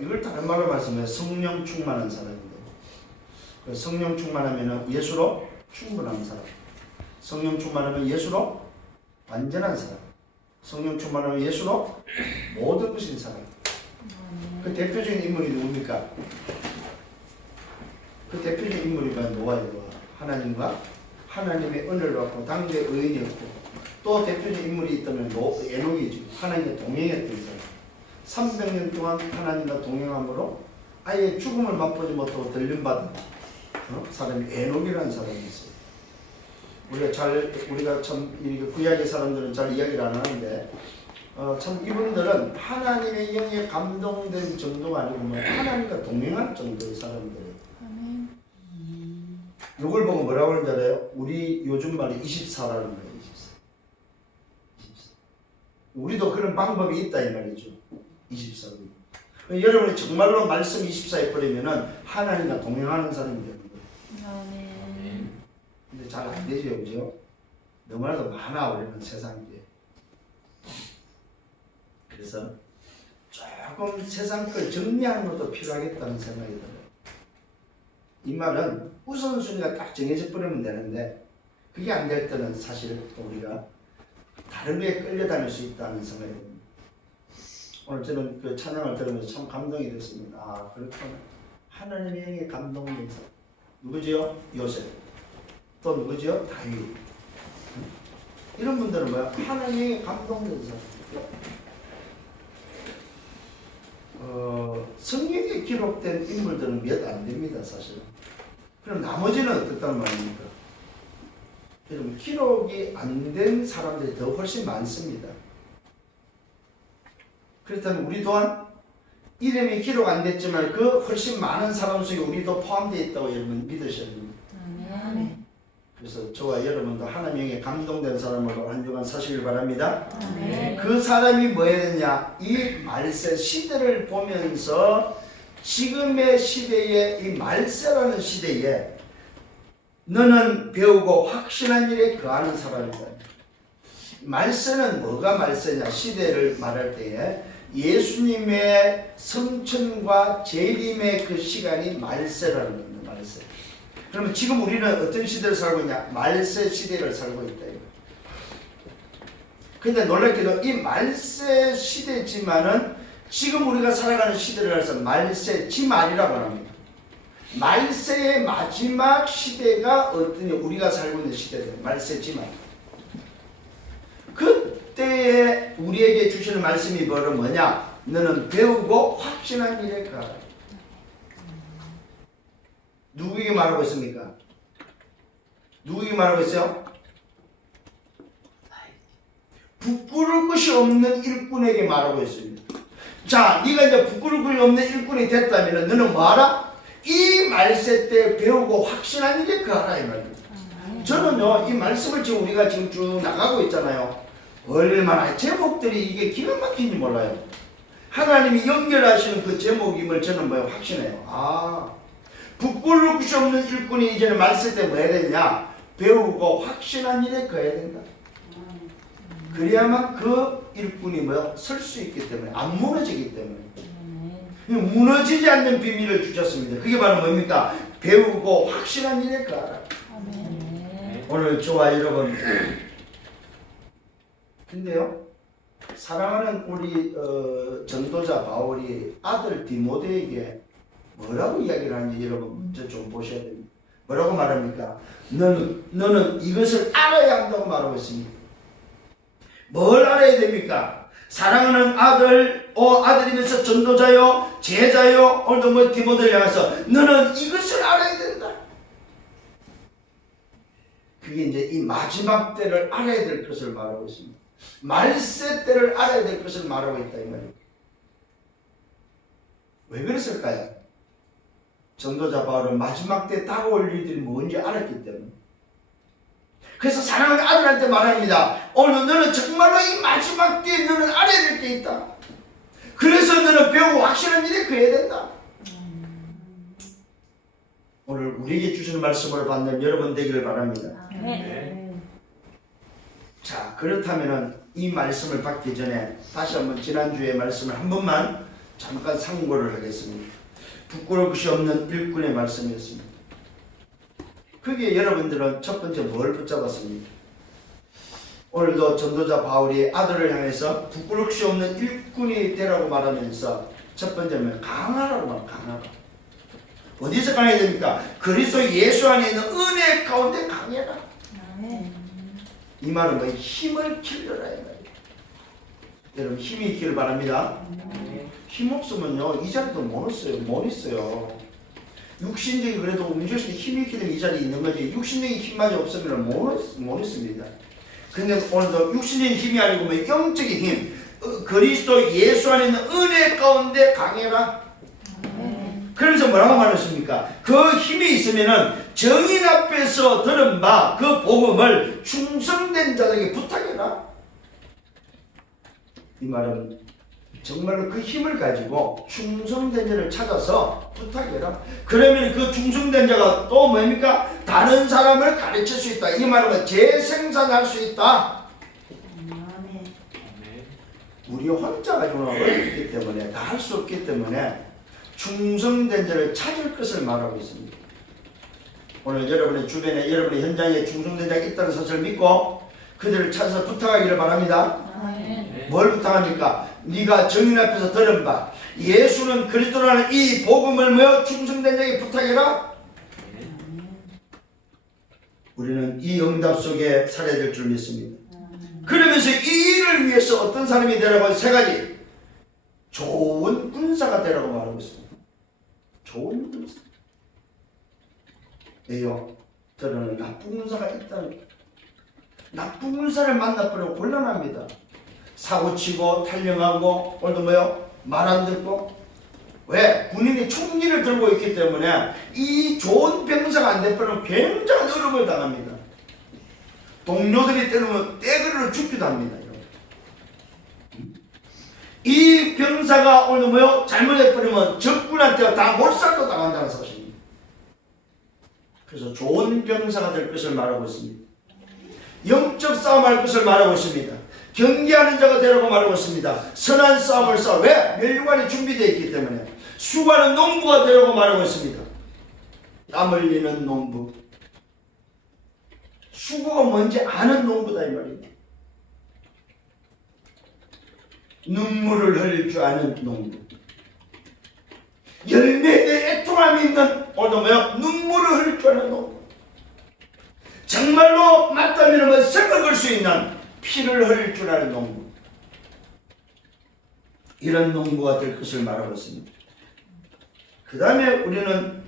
이걸 다른 말로 말씀해 성령 충만한 사람입니다. 성령 충만하면 예수로 충분한 사람, 성령 충만하면 예수로 완전한 사람, 성령 충만하면 예수로 모든 것인 사람. 그 대표적인 인물이 누굽니까? 그 대표적인 인물이 노아예요. 하나님과 하나님의 은혜를 받고 당대 의인이었고, 또 대표적인 인물이 있다면 에녹이죠. 하나님과 동행했던 사람. 300년 동안 하나님과 동행함으로 아예 죽음을 맛보지 못하고 들림받은 사람이 에녹이라는 사람이 있어요. 우리가 참 구약의 사람들은 잘 이야기를 안 하는데 참 이분들은 하나님의 영에 감동된 정도가 아니고 하나님과 동행할 정도의 사람들이에요. 이걸 보고 뭐라고 하는지 알아요? 우리 요즘 말에 24라는 거예요. 24. 우리도 그런 방법이 있다 이 말이죠. 24. 여러분이 정말로 말씀 24에 버리면은 하나님과 동행하는 사람이 되는 거예요. 근데 잘 안 되죠, 그죠? 너무나도 많아 우리는 세상에. 그래서 조금 세상 걸 정리하는 것도 필요하겠다는 생각이 들어요. 이 말은 우선순위가 딱 정해져 버리면 되는데 그게 안 될 때는 사실 우리가 다른 데에 끌려다닐 수 있다는 생각이 듭니다. 오늘 저는 그 찬양을 들으면서 참 감동이 됐습니다. 아, 그렇구나. 하나님의 영에 감동된 사람. 누구지요? 요셉. 또 누구지요? 다윗. 이런 분들은 뭐야? 하나님의 감동된 사람. 성경에 기록된 인물들은 몇 안 됩니다, 사실은. 그럼 나머지는 어떻단 말입니까? 여러분, 기록이 안 된 사람들이 더 훨씬 많습니다. 그렇다면 우리 또한 이름이 기록 안 됐지만 그 훨씬 많은 사람 속에 우리도 포함되어 있다고 여러분 믿으셔야 됩니다. 그래서 저와 여러분도 하나님의 감동된 사람으로 한 주간 사시길 바랍니다. 그 사람이 뭐 해야 되냐? 이 말세 시대를 보면서 지금의 시대에 이 말세라는 시대에 너는 배우고 확신한 일에 거하는 사람이다. 말세는 뭐가 말세냐? 시대를 말할 때에 예수님의 성천과 재림의 그 시간이 말세라는 겁니다. 말세. 그러면 지금 우리는 어떤 시대를 살고 있냐? 말세 시대를 살고 있다. 근데 놀랍게도 이 말세 시대지만은 지금 우리가 살아가는 시대를 해서 말세지말이라고 합니다. 말세의 마지막 시대가 어떠냐? 우리가 살고 있는 시대들. 말세지말. 그때에 우리에게 주시는 말씀이 뭐냐? 너는 배우고 확신한 일에 가라. 누구에게 말하고 있습니까? 누구에게 말하고 있어요? 부끄러울 것이 없는 일꾼에게 말하고 있습니다. 자, 네가 이제 부끄러울 것이 없는 일꾼이 됐다면 너는 뭐하라? 이 말세 때 배우고 확신한 일에 거하라 이 말입니다. 저는요, 이 말씀을 지금 우리가 지금 쭉 나가고 있잖아요. 얼마나 제목들이 이게 기가 막힌지 몰라요. 하나님이 연결하시는 그 제목임을 저는 확신해요. 아, 부끄러울 것이 없는 일꾼이 이제는 말세 때 뭐 해야 되냐? 배우고 확신한 일에 거해야 된다. 그래야만 그 일꾼이 설 수 있기 때문에, 안 무너지기 때문에. 무너지지 않는 비밀을 주셨습니다. 그게 바로 뭡니까? 배우고 확신한 일에 거하라. 오늘 저와 여러분, 근데요, 사랑하는 우리 전도자 바울이 아들 디모데에게 뭐라고 이야기를 하는지 여러분 먼저 좀 보셔야 됩니다. 뭐라고 말합니까? 너는 이것을 알아야 한다고 말하고 있습니다. 뭘 알아야 됩니까? 사랑하는 아들이면서 전도자요, 제자요, 오늘도 디모데를 향해서 너는 이것을 알아야 된다. 그게 이제 이 마지막 때를 알아야 될 것을 말하고 있습니다. 말세 때를 알아야 될 것을 말하고 있다 이 말이에요. 왜 그랬을까요? 전도자 바울은 마지막 때 다가올 일들이 뭔지 알았기 때문에. 그래서 사랑하는 아들한테 말합니다. 오늘 너는 정말로 이 마지막 때에 너는 알아야 될 게 있다. 그래서 너는 배우고 확실한 일에 거해야 된다. 오늘 우리에게 주시는 말씀을 받는 여러분 되기를 바랍니다. 자, 그렇다면 이 말씀을 받기 전에 다시 한번 지난주의 말씀을 한 번만 잠깐 상고를 하겠습니다. 부끄러울 것이 없는 일꾼의 말씀이었습니다. 거기에 여러분들은 첫 번째 뭘 붙잡았습니까? 오늘도 전도자 바울이 아들을 향해서 부끄러울 것이 없는 일꾼이 되라고 말하면서 첫 번째는 강하라고 말합니다. 강하라. 어디서 강해야 됩니까? 그리스도 예수 안에 있는 은혜 가운데 강해라. 이 말은 뭐 힘을 길러라 이 말이에요. 여러분 힘이 있기를 바랍니다. 힘 없으면요 이 자리도 못 있어요. 육신적이 그래도 움직일 수 있는 힘이 있기 때문에 이 자리에 있는 거지, 육신적인 힘마저 없으면 못 있습니다. 근데 오늘도 육신적인 힘이 아니고 뭐 영적인 힘, 그리스도 예수 안에 있는 은혜 가운데 강해라. 그러면서 뭐라고 말했습니까? 그 힘이 있으면은 정인 앞에서 들은 바 그 복음을 충성된 자에게 부탁해라. 이 말은 정말로 그 힘을 가지고 충성된 자를 찾아서 부탁해라. 그러면 그 충성된 자가 또 뭡니까? 다른 사람을 가르칠 수 있다. 이 말은 재생산할 수 있다. 우리 혼자 가지고는 어렵기 때문에, 다 할 수 없기 때문에 충성된 자를 찾을 것을 말하고 있습니다. 오늘 여러분의 주변에, 여러분의 현장에 충성된 자가 있다는 사실을 믿고 그들을 찾아서 부탁하기를 바랍니다. 뭘 부탁합니까? 네가 정인 앞에서 들은 바 예수는 그리스도라는 이 복음을 뭐요? 충성된 자에게 부탁해라. 우리는 이 응답 속에 살아야 줄 믿습니다. 그러면서 이 일을 위해서 어떤 사람이 되라고 세 가지. 좋은 군사가 되라고 말하고 있습니다. 좋은 군사. 왜요? 저는 나쁜 군사가 있다는 거예요. 나쁜 군사를 만나버리고 곤란합니다. 사고치고 탈령하고 오늘도 뭐요? 말 안 듣고. 왜? 군인이 총기를 들고 있기 때문에 이 좋은 병사가 안 되면 굉장한 어려움을 당합니다. 동료들이 때리면 떼그리로 죽기도 합니다. 이 병사가 오늘 뭐요? 잘못해버리면 적군한테 다 몰살도 당한다는 사실입니다. 그래서 좋은 병사가 될 것을 말하고 있습니다. 영적 싸움할 것을 말하고 있습니다. 경계하는 자가 되라고 말하고 있습니다. 선한 싸움을 싸워. 왜? 멸류관이 준비되어 있기 때문에. 수고하는 농부가 되라고 말하고 있습니다. 땀 흘리는 농부. 수고가 뭔지 아는 농부다 이 말입니다. 눈물을 흘릴 줄 아는 농부. 열매에 대해 애통함이 있는 오늘 뭐야? 눈물을 흘릴 줄 아는 농부. 정말로 맞다면 썩을 수 있는 피를 흘릴 줄 아는 농부. 이런 농부가 될 것을 말하고 있습니다. 그 다음에 우리는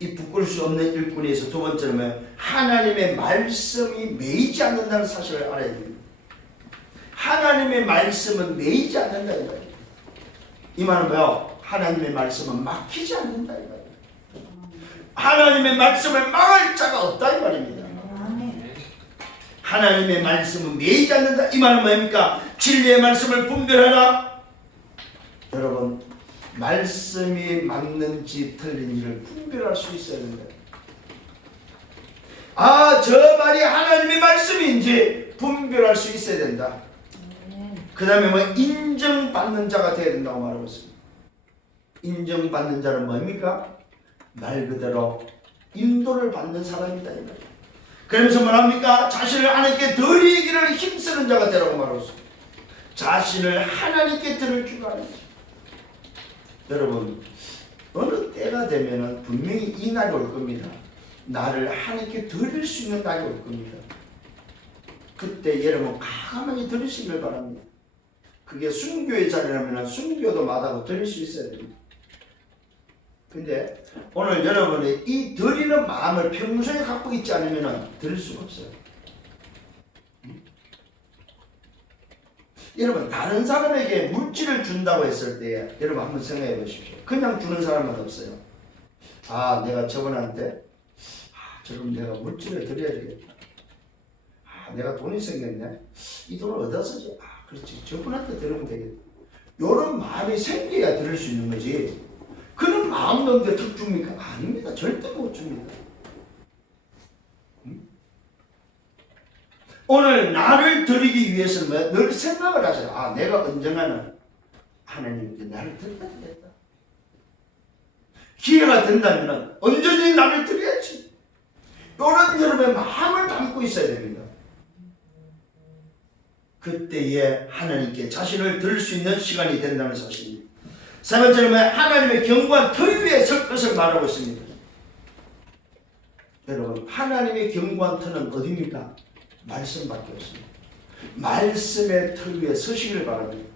이 부끄러울 수 없는 일꾼에서 두 번째는 하나님의 말씀이 매이지 않는다는 사실을 알아야 됩니다. 하나님의 말씀은 매이지 않는다는 거예요. 이 말은 뭐요? 하나님의 말씀은 막히지 않는다 이 말이에요. 하나님의 말씀을 막을 자가 없다 이 말입니다. 하나님의 말씀은 매이지 않는다. 이 말은 뭡니까? 진리의 말씀을 분별하라. 여러분, 말씀이 맞는지 틀린지를 분별할 수 있어야 된다. 아, 저 말이 하나님의 말씀인지 분별할 수 있어야 된다. 그 다음에 뭐 인정받는 자가 되어야 된다고 말하고 있습니다. 인정받는 자는 뭡니까? 말 그대로 인도를 받는 사람이다 이 말이에요. 그러면서 뭐합니까? 자신을 하나님께 드리기를 힘쓰는 자가 되라고 말하고 있습니다. 자신을 하나님께 드릴 줄 아는 자. 여러분, 어느 때가 되면은 분명히 이 날이 올 겁니다. 나를 하나님께 드릴 수 있는 날이 올 겁니다. 그때 여러분 과감하게 드리시길 바랍니다. 그게 순교의 자리라면 순교도 마다하고 드릴 수 있어야 됩니다. 근데 오늘 여러분이 이 드리는 마음을 평소에 갖고 있지 않으면 드릴 수가 없어요. 여러분, 다른 사람에게 물질을 준다고 했을 때 여러분 한번 생각해 보십시오. 그냥 주는 사람은 없어요. 아, 내가 저분한테 저럼 내가 물질을 드려야 되겠다. 아, 내가 돈이 생겼네. 이 돈을 어디다 쓰지? 아, 그렇지. 저분한테 드리면 되겠다. 이런 마음이 생겨야 드릴 수 있는 거지. 그런 마음 없는데 턱 줍니까? 아닙니다. 절대 못 줍니다. 오늘 나를 드리기 위해서는 늘 생각을 하세요. 아, 내가 언젠가는 하나님께 나를 드려야 되겠다. 기회가 된다면 언제든지 나를 드려야지. 이런 여러분의 마음을 담고 있어야 됩니다. 그때에 하나님께 자신을 드릴 수 있는 시간이 된다는 사실입니다. 세 번째는 하나님의 견고한 터 위에 설 것을 말하고 있습니다. 여러분, 하나님의 견고한 터는 어디입니까? 말씀밖에 없습니다. 말씀의 터 위에 서시기를 바랍니다.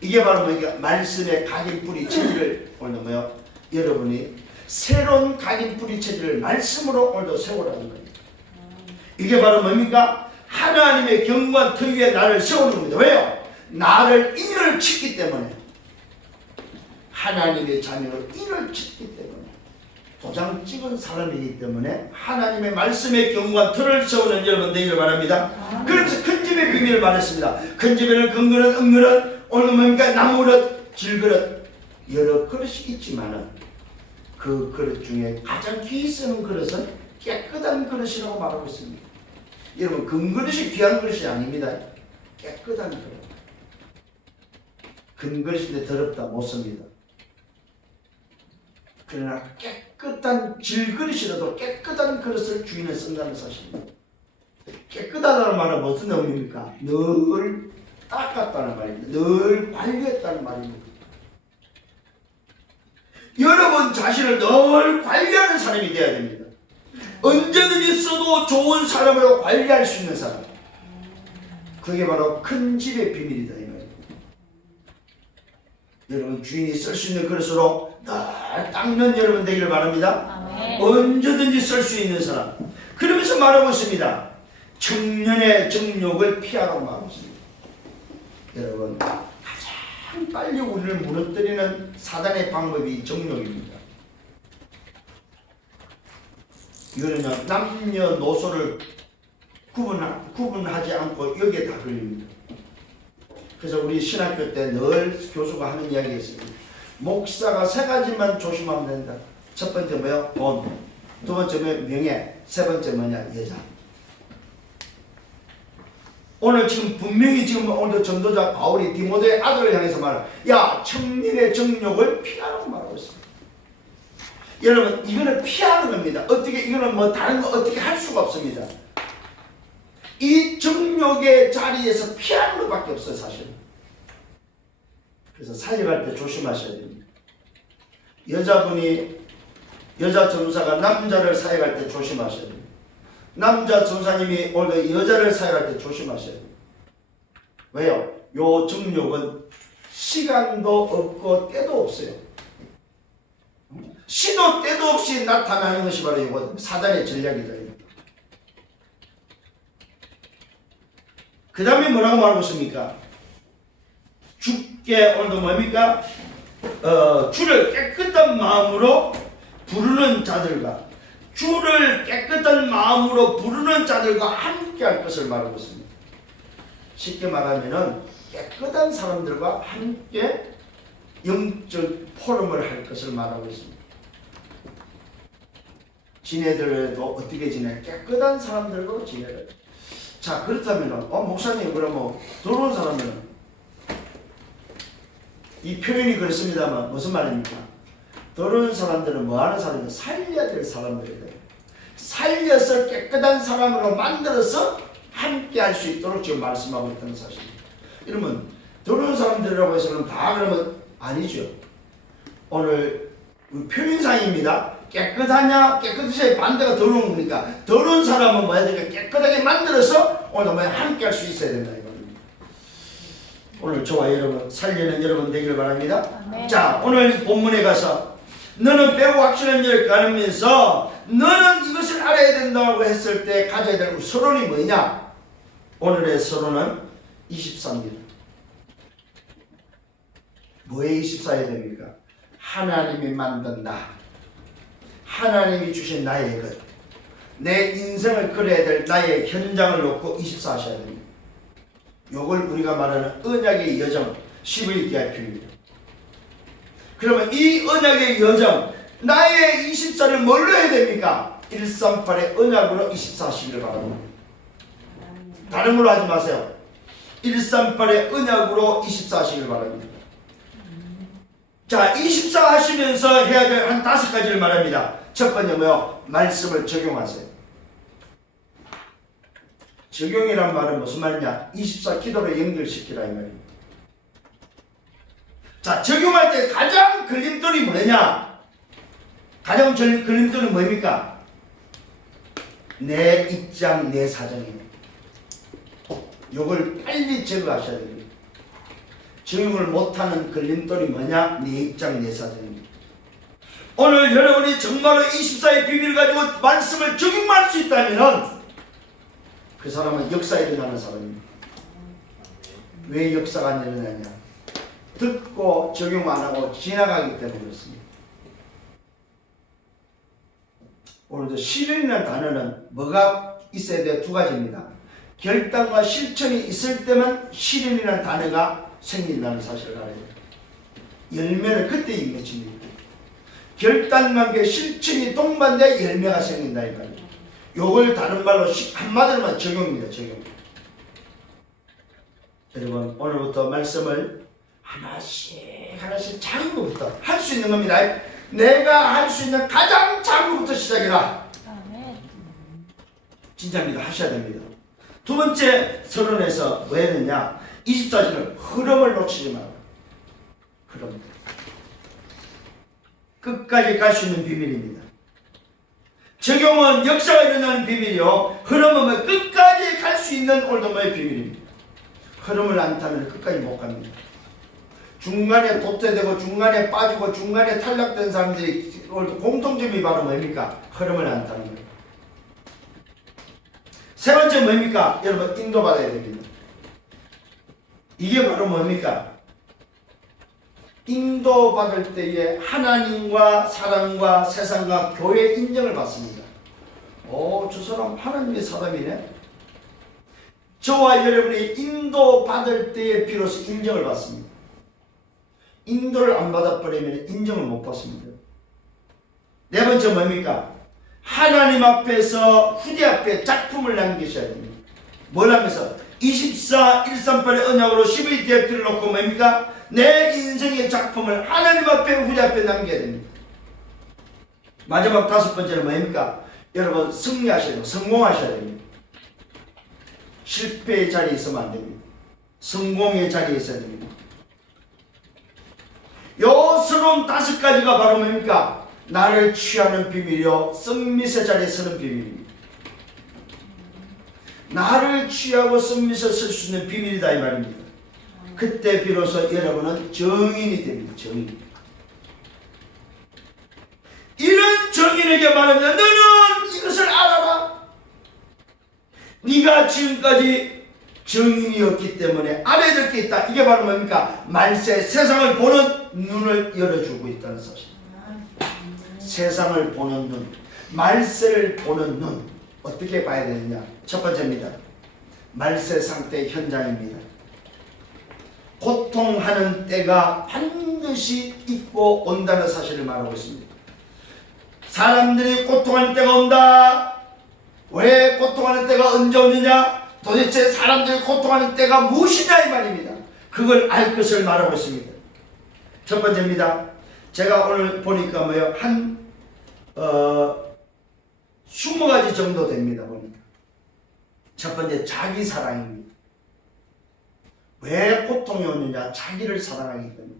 이게 바로 말씀의 각인 뿌리 체질을 오늘 여러분이 새로운 각인 뿌리 체질을 말씀으로 오늘도 세우라는 겁니다. 이게 바로 뭡니까? 하나님의 견고한 터 위에 나를 세우는 겁니다. 왜요? 나를 인을 짓기 때문에. 하나님의 자녀로 인을 짓기 때문에. 도장 찍은 사람이기 때문에 하나님의 말씀의 견고한 터를 세우는 여러분 되기를 바랍니다. 그래서 큰 집의 비밀을 말했습니다. 큰 집에는 근그릇, 은그릇, 오늘 뭡니까? 나무그릇, 질그릇 여러 그릇이 있지만은 그 그릇 중에 가장 귀히 쓰는 그릇은 깨끗한 그릇이라고 말하고 있습니다. 여러분, 금그릇이 귀한 그릇이 아닙니다. 깨끗한 그릇. 금그릇인데 더럽다 못 씁니다. 그러나 깨끗한 질그릇이라도 깨끗한 그릇을 주인은 쓴다는 사실입니다. 깨끗하다는 말은 무슨 의미입니까? 늘 닦았다는 말입니다. 늘 관리했다는 말입니다. 여러분 자신을 늘 관리하는 사람이 되어야 됩니다. 언제든지 써도 좋은 사람으로 관리할 수 있는 사람. 그게 바로 큰 집의 비밀이다 이 말입니다. 여러분 주인이 쓸 수 있는 그릇으로 늘 닦는 여러분 되기를 바랍니다. 아멘. 언제든지 쓸 수 있는 사람. 그러면서 말하고 있습니다. 청년의 정욕을 피하라고 말하고 있습니다. 여러분 가장 빨리 우리를 무너뜨리는 사단의 방법이 정욕입니다. 이거는 남녀노소를 구분하지 않고 여기에 다 걸립니다. 그래서 우리 신학교 때 늘 교수가 하는 이야기가 있습니다. 목사가 세 가지만 조심하면 된다. 첫 번째 뭐요? 돈. 두 번째 명예. 세 번째 뭐냐? 여자. 오늘 지금 분명히 오늘도 전도자 바울이 디모데의 아들을 향해서 말해요. 야, 청년의 정욕을 피하라고 말하고 있습니다. 여러분, 이거는 피하는 겁니다. 어떻게, 이거는 뭐 다른 거 어떻게 할 수가 없습니다. 이 정욕의 자리에서 피하는 것밖에 없어요, 사실은. 그래서 사역할 때 조심하셔야 됩니다. 여자 전사가 남자를 사역할 때 조심하셔야 됩니다. 남자 전사님이 오늘 여자를 사역할 때 조심하셔야 됩니다. 왜요? 요 정욕은 시간도 없고 때도 없어요. 시도 때도 없이 나타나는 것이 바로 이거 사단의 전략이다. 그 다음에 뭐라고 말하고 있습니까? 주께 오늘도 뭡니까? 주를 깨끗한 마음으로 부르는 자들과 주를 깨끗한 마음으로 부르는 자들과 함께 할 것을 말하고 있습니다. 쉽게 말하면은 깨끗한 사람들과 함께 영적 포럼을 할 것을 말하고 있습니다. 지네들도 어떻게 지내? 깨끗한 사람들로 지내라. 자, 그렇다면 목사님 그러면 더러운 사람은 이 표현이 그렇습니다만 무슨 말입니까? 더러운 사람들은 뭐하는 사람이에요? 살려야 될 사람들이에요. 살려서 깨끗한 사람으로 만들어서 함께 할 수 있도록 지금 말씀하고 있다는 사실입니다. 이러면 더러운 사람들이라고 해서는 다 그러면 아니죠. 오늘 표현상입니다. 깨끗하냐? 깨끗이 반대가 더러운 거니까 더러운 사람은 뭐 해야 되니까 깨끗하게 만들어서 오늘 뭐 함께 할 수 있어야 된다 이겁니다. 오늘 저와 여러분 살리는 여러분 되기를 바랍니다. 아멘. 자, 오늘 본문에 가서 너는 빼고 확실한 일을 가르면서 너는 이것을 알아야 된다고 했을 때 가져야 될 서론이 뭐냐? 오늘의 서론은 24입니다. 뭐에 24해야 됩니까? 하나님이 만든 나, 하나님이 주신 나의 것, 내 인생을 그려야 될 나의 현장을 놓고 24 하셔야 됩니다. 요걸 우리가 말하는 언약의 여정 11DIP입니다. 그러면 이 언약의 여정, 나의 24를 뭘로 해야 됩니까? 138의 언약으로 24 하시기를 바랍니다. 다른 걸로 하지 마세요. 138의 언약으로 24 하시길 바랍니다. 자, 24 하시면서 해야 될 한 5가지를 말합니다. 첫 번째 뭐요? 말씀을 적용하세요. 적용이란 말은 무슨 말이냐? 24 기도로 연결시키라 이 말입니다. 자, 적용할 때 가장 걸림돌이 뭐냐? 가장 걸림돌이 뭡니까? 내 입장, 내 사정입니다. 요걸 빨리 제거하셔야 됩니다. 적용을 못하는 걸림돌이 뭐냐? 내 입장, 내 사정입니다. 오늘 여러분이 정말로 24의 비밀을 가지고 말씀을 적용할 수 있다면 그 사람은 역사에 일어나는 사람입니다. 왜 역사가 안 일어나냐? 듣고 적용 안 하고 지나가기 때문에 그렇습니다. 오늘도 실현이라는 단어는 뭐가 있어야 돼? 2가지입니다. 결단과 실천이 있을 때만 실현이라는 단어가 생긴다는 사실을 알아야 돼요. 열매는 그때 맺힙니다. 결단과 함께 실천이 동반돼 열매가 생긴다 이 말이에요. 요걸 다른 말로 한마디로만 적용입니다. 적용. 여러분 오늘부터 말씀을 하나씩 작은 것부터 할 수 있는 겁니다. 내가 할 수 있는 가장 작은 것부터 시작해라. 진짜입니다. 하셔야 됩니다. 두 번째 서론에서 뭐 해야 되냐? 24시는 흐름을 놓치지 마라. 흐름. 끝까지 갈 수 있는 비밀입니다. 적용은 역사가 일어나는 비밀이요. 흐름은 끝까지 갈 수 있는 올드모의 비밀입니다. 흐름을 안 타면 끝까지 못 갑니다. 중간에 도태되고 중간에 빠지고 중간에 탈락된 사람들이 공통점이 바로 뭡니까? 흐름을 안 타는 거예요. 세 번째 뭡니까? 여러분 인도받아야 됩니다. 이게 바로 뭡니까? 인도받을 때에 하나님과 사람과 세상과 교회의 인정을 받습니다. 저 사람 하나님의 사람이네. 저와 여러분이 인도받을 때에 비로소 인정을 받습니다. 인도를 안 받아버리면 인정을 못 받습니다. 네 번째 뭡니까? 하나님 앞에서 후대 앞에 작품을 남기셔야 됩니다. 뭘 하면서? 24, 138의 언약으로 12 DF를 놓고 뭡니까? 내 인생의 작품을 하나님 앞에 후대 앞에 남겨야 됩니다. 마지막 5번째는 뭡니까? 여러분 승리하셔야 돼요. 성공하셔야 됩니다. 실패의 자리에 있으면 안 됩니다. 성공의 자리에 있어야 됩니다. 요 서론 5가지가 바로 뭡니까? 나를 취하는 비밀이요 썸밋의 자리에 서는 비밀입니다. 나를 취하고 썸밋에 설 수 있는 비밀이다 이 말입니다. 그때 비로소 여러분은 정인이 됩니다. 정인. 이런 정인에게 말합니다. 너는 이것을 알아라. 네가 지금까지 정인이었기 때문에 알아야 될 게 있다. 이게 바로 뭡니까? 말세 세상을 보는 눈을 열어주고 있다는 사실. 세상을 보는 눈, 말세를 보는 눈. 어떻게 봐야 되느냐? 첫 번째입니다. 말세 상태 현장입니다. 고통하는 때가 반드시 있고 온다는 사실을 말하고 있습니다. 사람들이 고통하는 때가 온다. 왜 고통하는 때가 언제 오느냐? 도대체 사람들이 고통하는 때가 무엇이냐 이 말입니다. 그걸 알 것을 말하고 있습니다. 첫 번째입니다. 제가 오늘 보니까 뭐요? 한 20가지 정도 됩니다. 보니까. 첫 번째 자기 사랑입니다. 왜 고통이 오느냐? 자기를 사랑하기 때문에.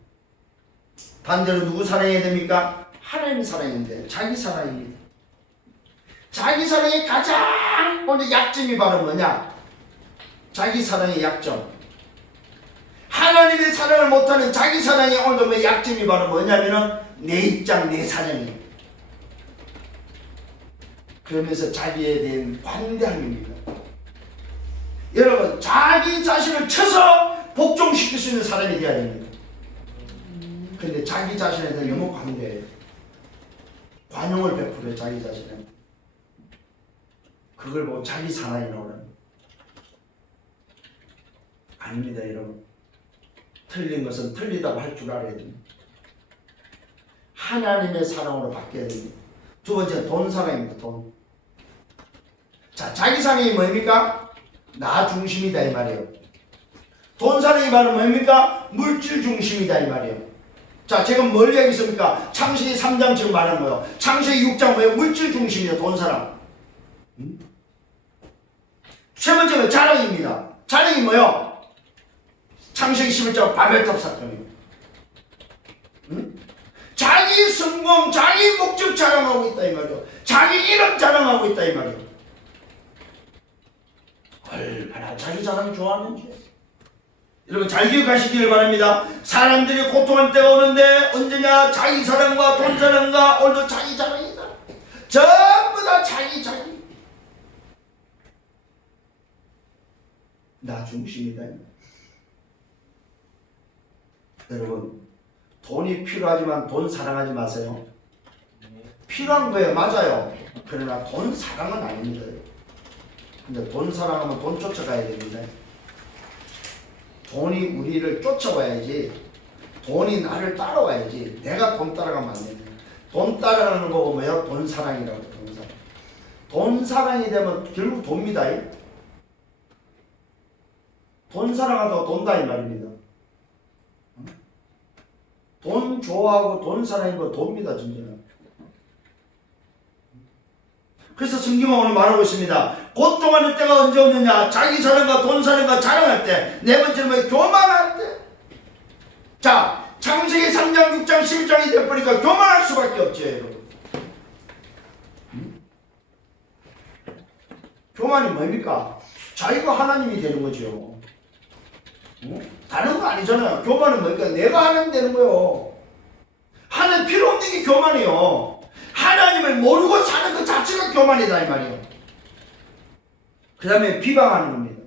반대로 누구 사랑해야 됩니까? 하나님 사랑인데 자기 사랑입니다. 자기 사랑의 가장 오늘 약점이 바로 뭐냐? 자기 사랑의 약점. 하나님의 사랑을 못하는 자기 사랑의 오늘 약점이 바로 뭐냐면은 내 입장, 내 사정이에요. 그러면서 자기에 대한 관대함입니다. 여러분 자기 자신을 쳐서 복종시킬 수 있는 사람이 되어야 됩니다. 그런데 자기 자신에 대해 너무 관대해요. 관용을 베풀어요. 자기 자신은. 그걸 보고 자기 사랑이 나오는 아닙니다. 여러분 틀린 것은 틀리다고 할 줄 알아야 됩니다. 하나님의 사랑으로 바뀌어야 됩니다. 두 번째 돈 사랑입니다. 돈. 자, 자기 사랑이 뭡니까? 나 중심이다 이 말이에요. 돈사랑이 말은 뭡니까? 물질 중심이다 이 말이에요. 자, 제가 뭘 얘기했습니까? 창세기 3장 지금 말한 거예요. 창세기 6장 뭐예요? 물질 중심이다, 돈사랑. 세 번째는 자랑입니다. 자랑이 뭐예요? 창세기 11장 바벨탑 사건이에요. 자기 성공, 자기 목적 자랑하고 있다 이 말이에요. 자기 이름 자랑하고 있다 이 말이에요. 얼마나 자기 자랑 좋아하는지 여러분 잘 기억하시기를 바랍니다. 사람들이 고통할 때가 오는데 언제냐? 자기 사랑과 돈 사랑과 오늘도 자기 자랑이다. 전부 다 자기 나 중심이다. 여러분 돈이 필요하지만 돈 사랑하지 마세요. 필요한 거예요. 맞아요. 그러나 돈 사랑은 아닙니다. 근데 돈 사랑하면 돈 쫓아가야 됩니다. 돈이 우리를 쫓아와야지, 돈이 나를 따라와야지, 내가 돈 따라가면 안 됩니다. 돈 따라가는 거 보면 돈 사랑이라고 해요. 돈 사랑. 돈 사랑이 되면 결국 돈입니다. 돈 사랑하다가 돈다 이 말입니다. 돈 좋아하고 돈 사랑인 거 돈입니다. 진짜는. 그래서 성경은 오늘 말하고 있습니다. 고통하는 때가 언제 오느냐? 자기 사랑과 돈 사랑과 자랑할 때. 네 번째는 뭐예요? 교만할 때. 자, 창세기 3장, 6장, 11장이 돼버리니까 교만할 수밖에 없죠, 여러분. 교만이 뭡니까? 자기가 하나님이 되는 거죠. 다른 거 아니잖아요. 교만은 뭡니까? 내가 하나님 되는 거예요. 하나님 필요 없는 게 교만이에요. 하나님을 모르고 사는 것 자체가 교만이다 이 말이에요. 그 다음에 비방하는 겁니다.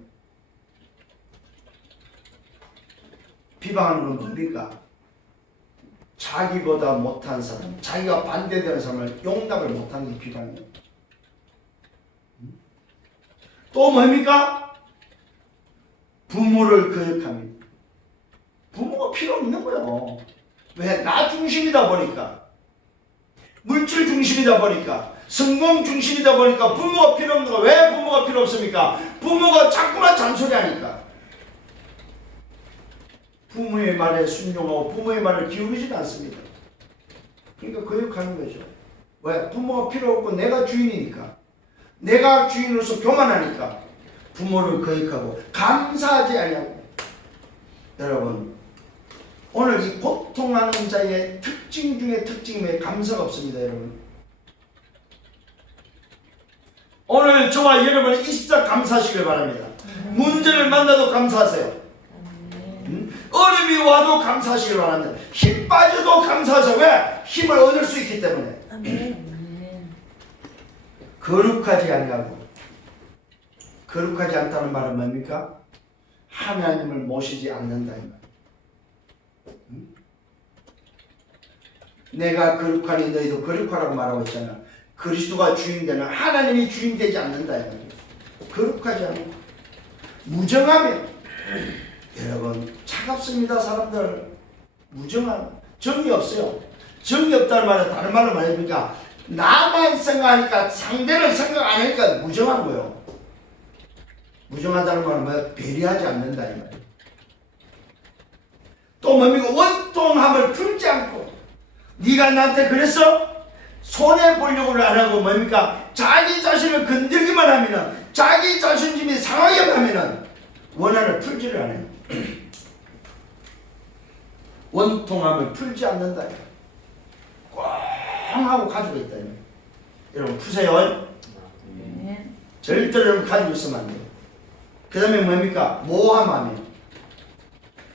비방하는 건 뭡니까? 자기보다 못한 사람, 자기가 반대되는 사람을 용납을 못하는 게 비방이에요. 또 뭡니까? 부모를 거역합니다. 부모가 필요 없는 거예요. 왜? 나 중심이다 보니까, 물질 중심이다 보니까, 성공 중심이다 보니까 부모가 필요 없는 거예요. 왜 부모가 필요 없습니까? 부모가 자꾸만 잔소리하니까. 부모의 말에 순종하고 부모의 말을 기울이지는 않습니다. 그러니까 거역하는 거죠. 왜? 부모가 필요 없고 내가 주인이니까, 내가 주인으로서 교만하니까 부모를 거역하고 감사하지 아니하고. 여러분, 오늘 이 고통하는 자의 특징 중에 특징이 감사가 없습니다. 여러분, 오늘 저와 여러분은 24 감사하시길 바랍니다. 문제를 만나도 감사하세요. 어려움이 와도 감사하시길 바랍니다. 힘 빠져도 감사하세요. 왜? 힘을 얻을 수 있기 때문에. 거룩하지 아니하고. 거룩하지 않다는 말은 뭡니까? 하나님을 모시지 않는다 이 말. 내가 거룩하니 너희도 거룩하라고 말하고 있잖아. 그리스도가 주인되는, 하나님이 주인되지 않는다 이 말이에요. 거룩하지 않고 무정하면, 여러분 차갑습니다. 사람들 무정한, 정이 없어요. 정이 없다는 말은 다른 말로 말해보니까 나만 생각하니까 상대를 생각 안 하니까 무정한 거예요. 무정하다는 말은 뭐야? 배려하지 않는다 이 말이에요. 또 뭡니까? 원통함을 풀지 않고, 네가 나한테 그랬어? 손해보려고 안 하고 뭡니까? 자기 자신을 건들기만 하면은, 자기 자존심이 상하게 하면은 원한을 풀지를 않아요. 원통함을 풀지 않는다. 꽝 하고 가지고 있다. 여러분 푸세요. 절대로 여러분 가지고 있으면 안 돼요. 그 다음에 뭡니까? 모함하면,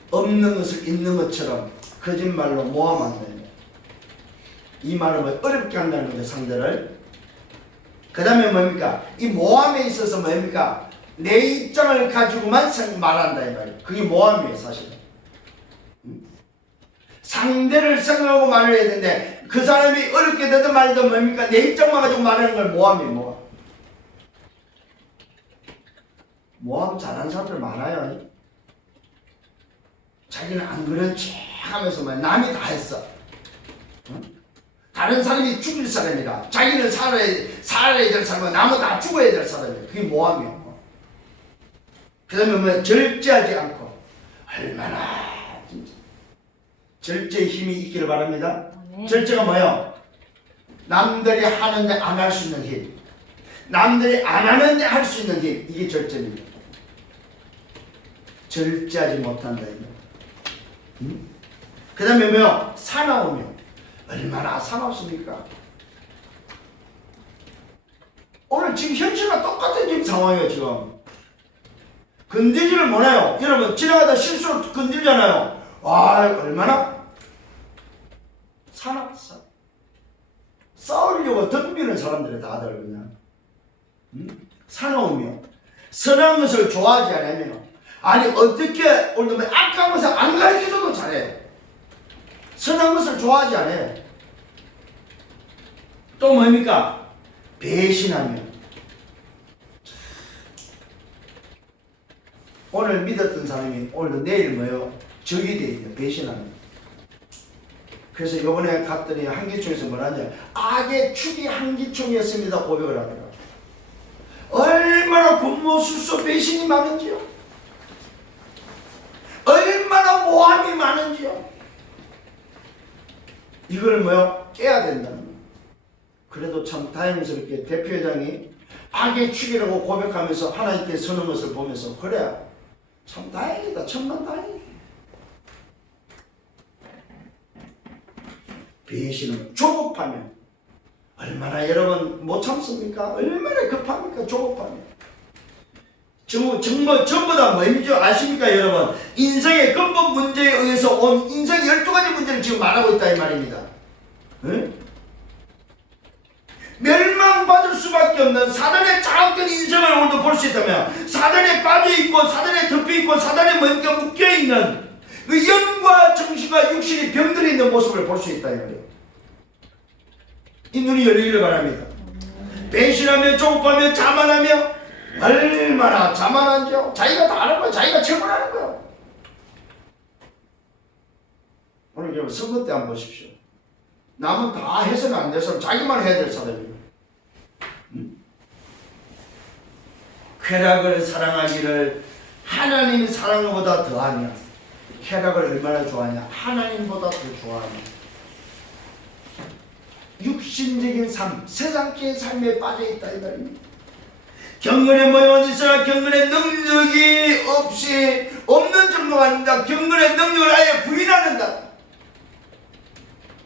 없는 것을 있는 것처럼 거짓말로 모함한다. 이 말은 뭐 어렵게 한다는 거죠, 상대를. 그 다음에 뭡니까? 이 모함에 있어서 뭡니까? 내 입장을 가지고만 말한다 이 말이에요. 그게 모함이에요, 사실은. 상대를 생각하고 말을 해야 되는데 그 사람이 어렵게 되든 말든 뭡니까? 내 입장만 가지고 말하는 걸 모함이에요, 모함. 모함 잘하는 사람들 많아요. 자기는 안 그렇지 하면서 남이 다 했어. 다른 사람이 죽일 사람이라, 자기는 살아야 될 사람은 남은 다 죽어야 될 사람이에요. 그게 모함이에요. 그 다음에 뭐 절제하지 않고, 얼마나 진짜 절제의 힘이 있기를 바랍니다. 아멘. 절제가 뭐예요? 남들이 하는데 안 할 수 있는 힘, 남들이 안 하는데 할 수 있는 힘, 이게 절제입니다. 절제하지 못한다. 그 다음에 뭐요? 사나우며. 얼마나 사납습니까? 오늘 지금 현실과 똑같은 지금 상황이에요. 지금 건들지를 못해요. 여러분 지나가다 실수로 건들잖아요. 와, 얼마나 사납사. 싸우려고 덤비는 사람들이 다들 그냥 사나우며 선한 것을 좋아하지 않으며, 아니 어떻게 오늘 악한 것을 안 가르쳐줘도 잘해. 선한 것을 좋아하지 않아요. 또 뭡니까? 배신하며. 오늘 믿었던 사람이 오늘도 내일 뭐요? 적이 돼 있네. 배신하며. 그래서 이번에 갔더니 한기총에서 뭐라냐, 악의 축이 한기총이었습니다 고백을 하더라고요. 얼마나 분모술소 배신이 많은지요. 얼마나 모함이 많은지요. 이걸 뭐요? 깨야 된다는 거예요. 그래도 참 다행스럽게 대표회장이 악의 축이라고 고백하면서 하나님께 서는 것을 보면서, 그래 참 다행이다, 천만 다행이다. 배신은 조급하며. 얼마나 여러분 못 참습니까? 얼마나 급합니까? 조급하며. 전부 다 뭐인지 아십니까 여러분? 인생의 근본 문제에 의해서 온 인생 12가지 문제를 지금 말하고 있다 이 말입니다. 응? 멸망받을 수밖에 없는 사단의 장악된 인생을 오늘도 볼 수 있다면, 사단에 빠져있고 사단에 덮여있고 사단에 뭔가 묶여있는 그 영과 정신과 육신이 병들어 있는 모습을 볼 수 있다 이 말이에요. 이 눈이 열리기를 바랍니다. 배신하며 조급하며 자만하며. 얼마나 자만한지요. 자기가 다 하는 거야. 자기가 최고라는 거야. 오늘 여러분 선거 때 한번 보십시오. 남은 다 해서는 안 돼서 자기만 해야 될 사람이에요. 쾌락을 사랑하기를 하나님이 사랑하는 것보다 더하냐. 쾌락을 얼마나 좋아하냐. 하나님보다 더 좋아하냐. 육신적인 삶, 세상적인 삶에 빠져있다 이 말입니다. 경건에 모여온 이스라엘 경건의 능력이 없이 없는 정도가 아닙니다. 경건의 능력을 아예 부인하는다.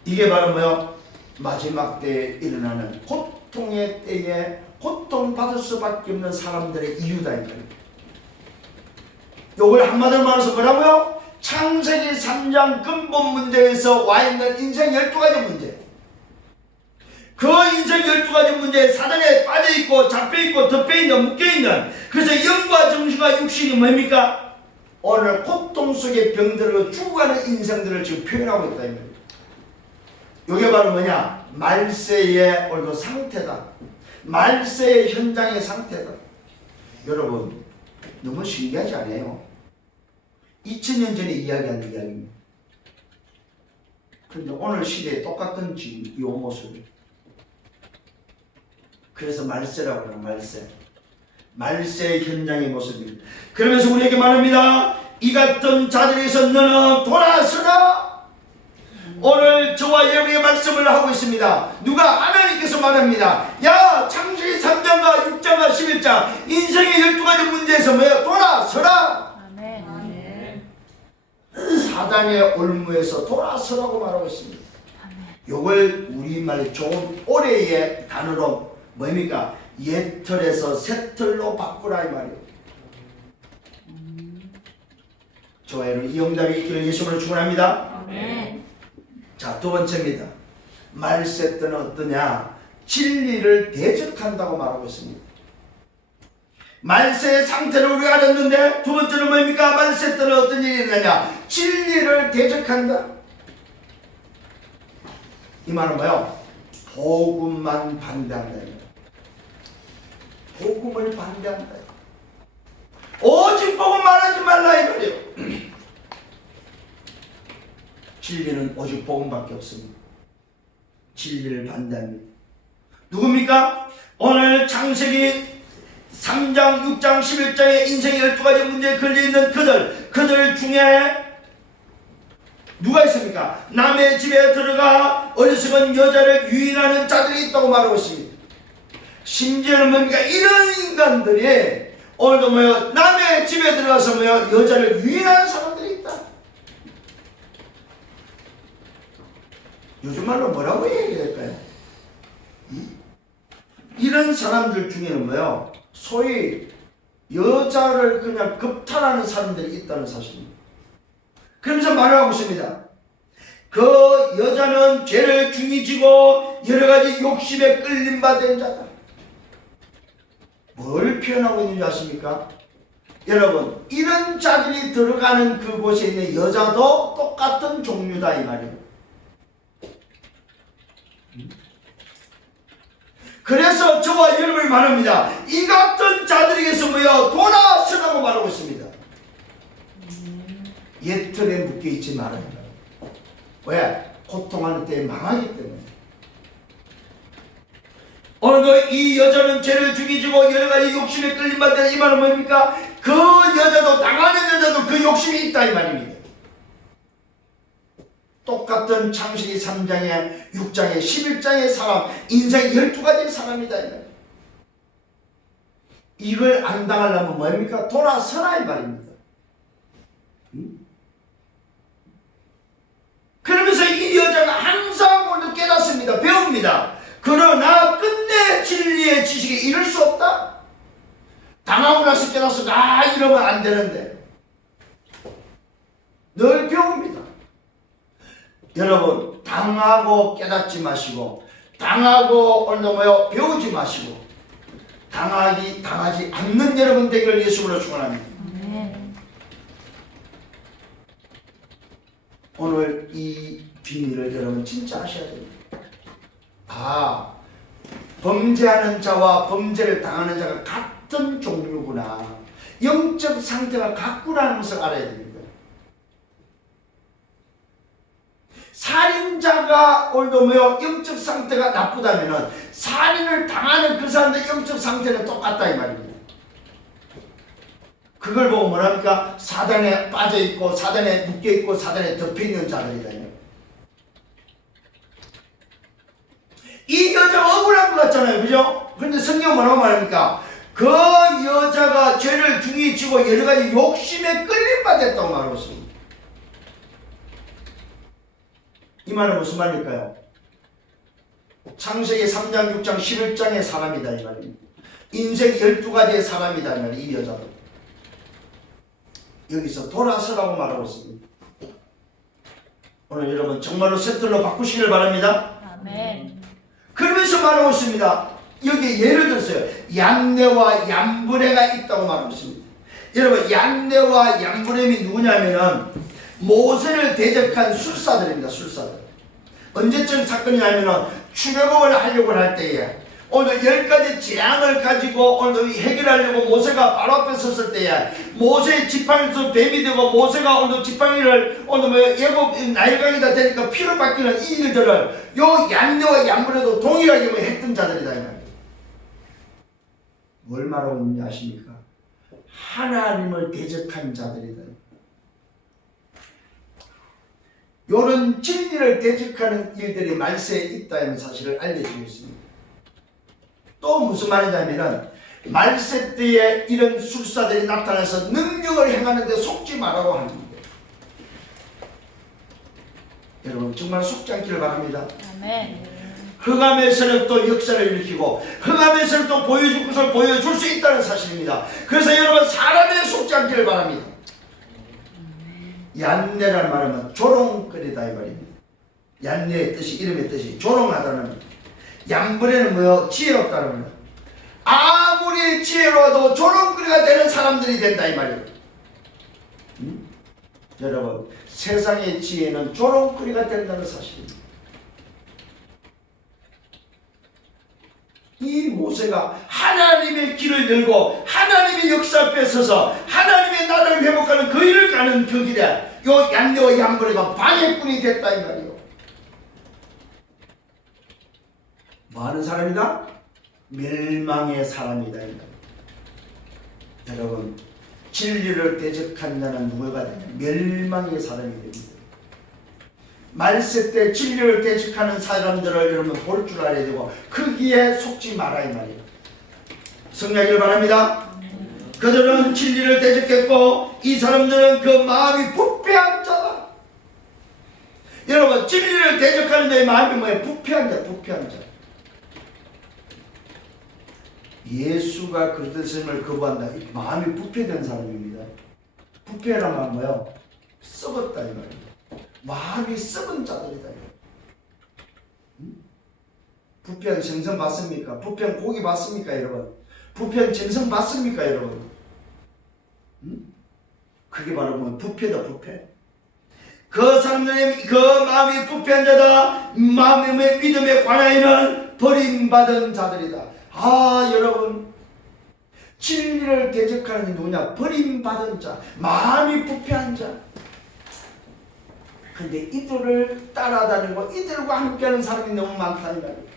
이게 바로 뭐요? 마지막 때에 일어나는 고통의 때에 고통받을 수밖에 없는 사람들의 이유다 이 말입니다. 요걸 한마디로 말해서 뭐라고요? 창세기 3장 근본 문제에서 와 있는 인생 12가지 문제. 그 인생 12가지 문제에 사단에 빠져있고 잡혀있고 덮여있는 묶여있는, 그래서 영과 정신과 육신이 뭡니까? 오늘 고통 속에 병들고 죽어가는 인생들을 지금 표현하고 있다 이 말입니다. 이게 바로 뭐냐? 말세의 오늘도 상태다. 말세의 현장의 상태다. 여러분 너무 신기하지 않아요? 2000년 전에 이야기하는 이야기입니다. 그런데 오늘 시대에 똑같은 지금 이 모습이. 그래서 말세라고 해요. 말세. 말세의 현장의 모습입니다. 그러면서 우리에게 말합니다. 이 같은 자들에서 너는 돌아서라. 오늘 저와 여러분의 말씀을 하고 있습니다. 누가? 하나님께서 말합니다. 야, 창세기 3장과 6장과 11장 인생의 12가지 문제에서 뭐야? 돌아서라. 아멘. 사단의 올무에서 돌아서라고 말하고 있습니다. 요걸 우리말 좋은 올해의 단어로 뭡니까? 옛틀에서 새틀로 바꾸라 이 말이에요. 저와 여러분 이 응답이 있기를 예수님으로 축원합니다. 아멘. 자, 두 번째입니다. 말세 때는 어떠냐? 진리를 대적한다고 말하고 있습니다. 말세의 상태를 우리가 알았는데 두 번째는 뭡니까? 말세 때는 어떤 일이 일어나냐? 진리를 대적한다. 이 말은 뭐요? 복음만 반대한다. 복음을 반대한다. 오직 복음 말하지 말라 이 말이에요. 진리는 오직 복음밖에 없습니다. 진리를 반대합니다. 누굽니까? 오늘 창세기 3장, 6장, 11장에 인생의 12가지 문제에 걸려있는 그들 중에 누가 있습니까? 남의 집에 들어가 어리석은 여자를 유인하는 자들이 있다고 말하고 있습니다. 심지어는 뭡니까? 이런 인간들이 오늘도 남의 집에 들어가서 여자를 유인하는 사람들이 있다. 요즘 말로 뭐라고 얘기해야 될까요? 이런 사람들 중에는 소위 여자를 그냥 겁탈하는 사람들이 있다는 사실입니다. 그러면서 말하고 있습니다. 그 여자는 죄를 중히 지고 여러가지 욕심에 끌림받은 자다. 뭘 표현하고 있는지 아십니까? 여러분, 이런 자들이 들어가는 그곳에 있는 여자도 똑같은 종류다 이 말이에요. 그래서 저와 여러분이 말합니다. 이 같은 자들에게서 돌아서라고 말하고 있습니다. 옛 틀에 묶여있지 말아요. 왜? 고통하는 때에 망하기 때문에. 오늘도 이 여자는 죄를 죽이지고 여러가지 욕심에 끌림받는 이 말은 뭡니까? 그 여자도, 당하는 여자도 그 욕심이 있다 이 말입니다. 똑같은 창세기 3장에 6장에 11장의 사람, 인생 12가지의 사람이다 이 말이에요. 이걸 안 당하려면 뭡니까? 돌아서라 이 말입니다. 그러면서 이 여자가 항상 오늘 깨닫습니다. 배웁니다. 그러나 끝내 진리의 지식에 이를 수 없다. 당하고 나서 깨닫어 이러면 안 되는데 늘 배웁니다. 여러분, 당하고 깨닫지 마시고 당하고 오늘도 배우지 마시고 당하지 않는 여러분 되기를 예수로 축원합니다. 오늘 이 비밀을 여러분 진짜 아셔야 됩니다. 범죄하는 자와 범죄를 당하는 자가 같은 종류구나. 영적 상태가 같구나는 것을 알아야 됩니다. 살인자가 오늘도 영적 상태가 나쁘다면 살인을 당하는 그 사람의 영적 상태는 똑같다 이 말입니다. 그걸 보고 뭐랍니까? 사단에 빠져있고 사단에 묶여있고 사단에 덮여있는 자들이다. 이 여자가 억울한 것 같잖아요. 그죠? 그런데 성경은 뭐라고 말합니까? 그 여자가 죄를 중히 지고 여러가지 욕심에 끌림받았다고 말하고 있습니다. 이 말은 무슨 말일까요? 창세기 3장, 6장, 11장의 사람이다 이 말입니다. 인생 12가지의 사람이다 이 말이에요. 이 여자도 여기서 돌아서라고 말하고 있습니다. 오늘 여러분 정말로 세틀로 바꾸시길 바랍니다. 아멘. 그러면서 말하고 있습니다. 여기 예를 들었어요. 얀네와 얀브레가 있다고 말하고 있습니다. 여러분, 얀네와 얀브레이 누구냐면은 모세를 대적한 술사들입니다. 술사들. 언제쯤 사건이냐면은 출애굽을 하려고 할 때에 오늘 10가지 재앙을 가지고 오늘 해결하려고 모세가 바로 앞에 섰을 때에 모세의 지팡이에서 뱀이 되고 모세가 오늘 지팡이를 오늘 예고 나일강이다 되니까 피로 바뀌는 이 일들을 요 얀네와 얀브레도 동일하게 했던 자들이다 이 말이에요. 뭘 말하고 있는지 아십니까? 하나님을 대적한 자들이다. 요런 진리를 대적하는 일들이 말세에 있다는 사실을 알려주고 있습니다. 또 무슨 말이냐면은 말세 때에 이런 술사들이 나타나서 능력을 행하는데 속지 말라고 하는 거예요. 여러분 정말 속지 않기를 바랍니다. 아멘. 흑암의 세력도 역사를 일으키고 흑암의 세력도 보여줄 것을 보여줄 수 있다는 사실입니다. 그래서 여러분 사람에 속지 않기를 바랍니다. 얀네란 말은 조롱거리다 이 말입니다. 얀네의 뜻이 이름의 뜻이 조롱하다는 겁니다. 얀브레는 지혜롭다는 거예요. 아무리 지혜로워도 조롱거리가 되는 사람들이 된다 이 말이에요. 여러분 세상의 지혜는 조롱거리가 된다는 사실입니다. 이 모세가 하나님의 길을 열고 하나님의 역사 앞에 서서 하나님의 나라를 회복하는 그 일을 가는 그 길에 요 얀네와 얀브레가 방해꾼이 됐다 이 말이에요. 뭐 하는 사람이다? 멸망의 사람이다 이 말이에요. 여러분, 진리를 대적한 자는 누구가 되냐? 멸망의 사람이 됩니다. 말세 때 진리를 대적하는 사람들을 여러분 볼 줄 알아야 되고 거기에 속지 마라 이 말이에요. 성령이길 바랍니다. 그들은 진리를 대적했고 이 사람들은 그 마음이 부패한 자다. 여러분, 진리를 대적하는 자의 마음이 뭐예요? 부패한 자, 부패한 자. 예수가 그리스도를 거부한다. 마음이 부패된 사람입니다. 부패란 말은 뭐예요? 썩었다 이 말이에요. 마음이 썩은 자들이다. 부패한 생선 맞습니까? 부패한 고기 맞습니까 여러분? 부패한 생선 맞습니까 여러분? 그게 바로 뭐 부패다, 부패. 그 사람들의 그 마음이 부패한 자다. 마음의 믿음에 관하여는 버림받은 자들이다. 아, 여러분, 진리를 대적하는 게 누구냐? 버림받은 자, 마음이 부패한 자. 근데 이들을 따라다니고 이들과 함께하는 사람이 너무 많다 이 말이에요.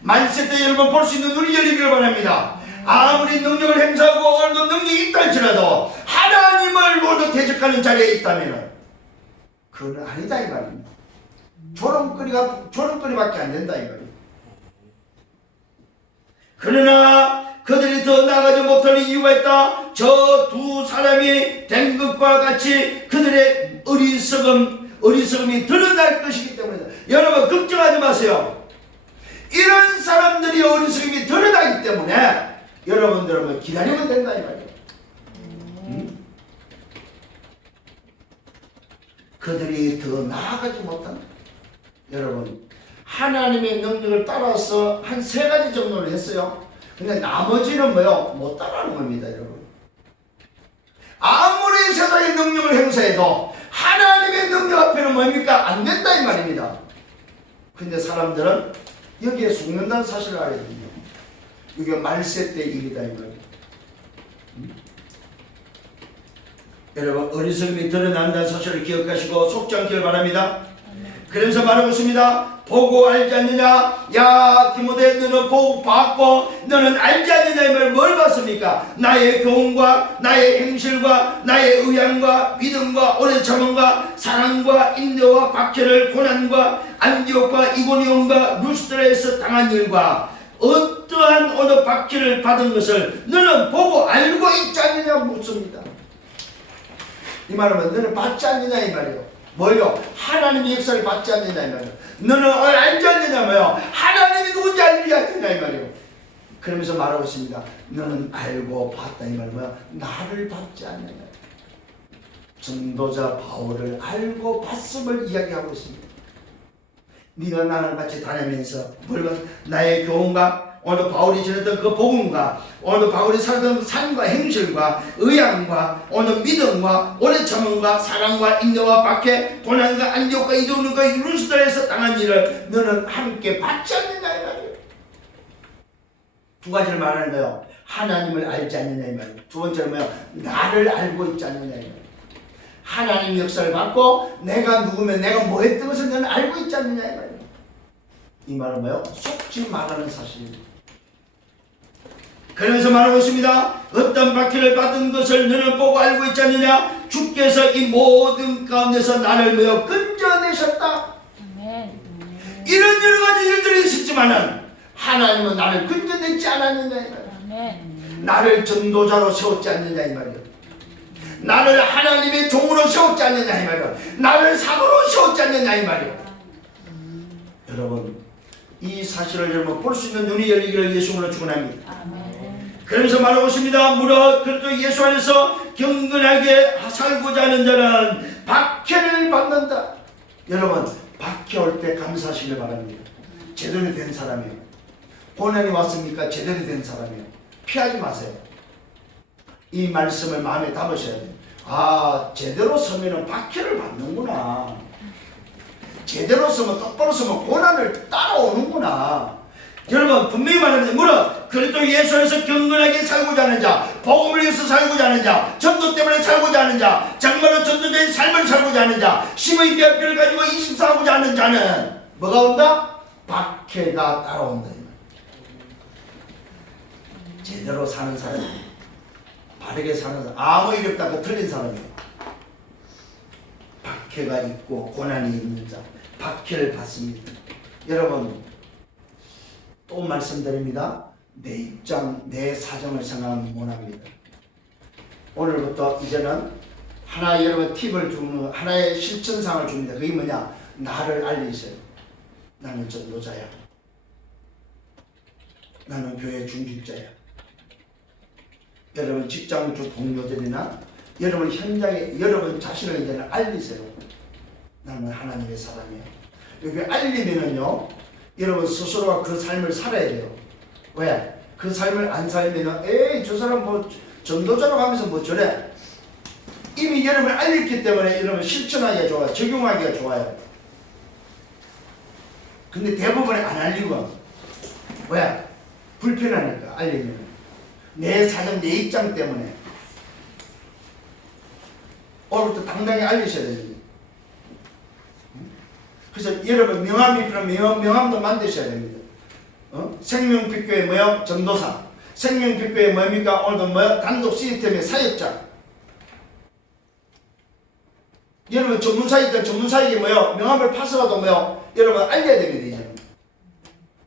만세 때 여러분 볼 수 있는 눈이 열리기를 바랍니다. 아무리 능력을 행사하고 어느 능력이 있다 할지라도 하나님을 모두 대적하는 자리에 있다면 그건 아니다 이 말입니다. 조롱거리밖에 안 된다 이 말입니다. 그러나 그들이 더 나아가지 못할 이유가 있다. 저 두 사람이 된 것과 같이 그들의 어리석음이 드러날 것이기 때문이다. 여러분 걱정하지 마세요. 이런 사람들이 어리석음이 드러나기 때문에 여러분들은 기다리면 된다 이 말이에요. 그들이 더 나아가지 못한다. 여러분, 하나님의 능력을 따라서 한 3가지 정도를 했어요. 근데 나머지는 뭐요? 못 따라하는 겁니다 여러분. 아무리 세상의 능력을 행사해도 하나님의 능력 앞에는 뭡니까? 안 된다 이 말입니다. 근데 사람들은 여기에 속는다는 사실을 알아야 됩니다. 이게 말세 때 일이다 이 말이에요. 여러분, 어리석음이 드러난다는 사실을 기억하시고 속지 않기를 바랍니다. 그러면서 말하고 있습니다. 보고 알지 않느냐? 야 디모데, 너는 보고 봤고 너는 알지 않느냐? 이 말을 뭘 봤습니까? 나의 교훈과 나의 행실과 나의 의향과 믿음과 오래 참음과 사랑과 인내와 박해를 고난과 안디옥과 이고니온과 루스드라에서 당한 일과 어떠한 어느 박해를 받은 것을 너는 보고 알고 있지 않느냐 묻습니다. 이 말하면 너는 받지 않느냐 이 말이에요. 뭘요? 하나님의 역사를 받지 않느냐 이 말이에요. 너는 알지 않느냐 뭐요? 하나님이 누군지 알지 않느냐 이 말이에요. 그러면서 말하고 있습니다. 너는 알고 봤다 이 말은 뭐야? 나를 받지 않느냐. 전도자 바울을 알고 봤음을 이야기하고 있습니다. 네가 나랑 같이 다니면서 물론 나의 교훈과 오늘 바울이 전했던 그 복음과 오늘 바울이 살던 삶과 행실과 의향과 오늘 믿음과 오래 참음과 사랑과 인내와 박해 고난과 안디옥과 이도는과 루스드라에서 당한 일을 너는 함께 받지 않느냐 이 말이에요. 2가지를 말하는 거예요. 하나님을 알지 않느냐 이 말이에요. 2번째는 뭐예요? 나를 알고 있지 않느냐 이 말이에요. 하나님의 역사를 받고 내가 누구면 내가 뭐 했던 것을 너는 알고 있지 않느냐 이 말이에요. 이 말은 뭐예요? 속지 말라는 사실입니다. 그러면서 말하고 있습니다. 어떤 박해를 받은 것을 너는 보고 알고 있지 않느냐? 주께서 이 모든 가운데서 나를 메어 건져내셨다. 이런 여러 가지 일들이 있었지만은 하나님은 나를 건져내지 않았느냐 이 말이에요. 나를 전도자로 세웠지 않느냐 이 말이에요. 나를 하나님의 종으로 세웠지 않느냐 이 말이에요. 나를 사도로 세웠지 않느냐 이 말이에요. 여러분, 이 사실을 여러분 볼 수 있는 눈이 열리기를 예수님으로 축원합니다. 그러면서 말하고 있습니다. 무릇 그리스도 예수 안에서 경건하게 살고자 하는 자는 박해를 받는다. 여러분, 박해 올 때 감사하시길 바랍니다. 제대로 된 사람이에요. 고난이 왔습니까? 제대로 된 사람이에요. 피하지 마세요. 이 말씀을 마음에 담으셔야 돼요. 아, 제대로 서면은 박해를 받는구나. 제대로 서면 똑바로 서면 고난을 따라오는구나. 여러분, 분명히 말합니다. 무릇 그리스도 예수 안에서 경건하게 살고자 하는 자, 복음을 위해서 살고자 하는 자, 전도 때문에 살고자 하는 자, 정말로 전도자의 삶을 살고자 하는 자, 심의 대학교를 가지고 24하고자 하는 자는 뭐가 온다? 박해가 따라온다. 제대로 사는 사람, 바르게 사는 사람, 아무 일 없다고 틀린 사람이에요. 박해가 있고 고난이 있는 자, 박해를 받습니다. 여러분, 또 말씀드립니다. 내 입장, 내 사정을 생각하면 못합니다. 오늘부터 이제는 하나 여러분 팁을 주는, 하나의 실천상을 줍니다. 그게 뭐냐? 나를 알리세요. 나는 전도자야. 나는 교회 중직자야. 여러분 직장주 동료들이나 여러분 현장에 여러분 자신을 이제는 알리세요. 나는 하나님의 사람이야. 여기 알리면은요, 여러분 스스로가 그 삶을 살아야 돼요. 왜? 그 삶을 안 살면은 에이 저 사람 뭐 전도자라고 하면서 뭐 저래. 이미 여러분을 알렸기 때문에 여러분 실천하기가 좋아요. 적용하기가 좋아요. 근데 대부분은 안 알리고. 왜? 불편하니까 알리면. 내 사정, 내 입장 때문에. 오늘부터 당당히 알리셔야 됩니다. 그래서 여러분 명함이 필요하면 명함도 만드셔야 됩니다. 생명빛교회 뭐요? 전도사. 생명빛교회 뭡니까? 오늘도 뭐요? 단독 시스템의 사역자. 여러분 전문사이니까 전문사에게 뭐요? 명함을 파서라도 뭐요? 여러분 알려야 됩니다.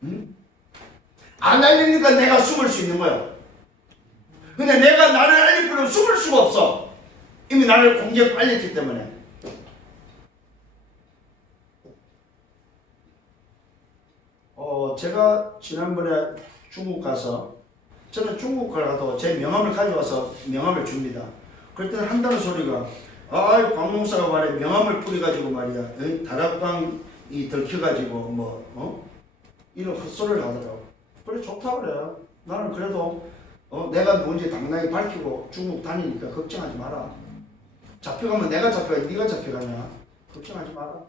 이제. 안 알리니까 내가 숨을 수 있는 거예요. 근데 내가 나를 알릴 필요는 숨을 수가 없어. 이미 나를 공개하고 알렸기 때문에. 제가 지난번에 중국 가서, 저는 중국 가도 제 명함을 가져와서 명함을 줍니다. 그럴 때는 한다는 소리가, 아이 광목사가 말해 명함을 뿌려가지고 말이야, 다락방이 들켜가지고 이런 헛소리를 하더라고. 그래 좋다 그래. 나는 그래도 내가 누군지 당당히 밝히고 중국 다니니까 걱정하지 마라. 잡혀가면 내가 잡혀가, 네가 잡혀가냐? 걱정하지 마라.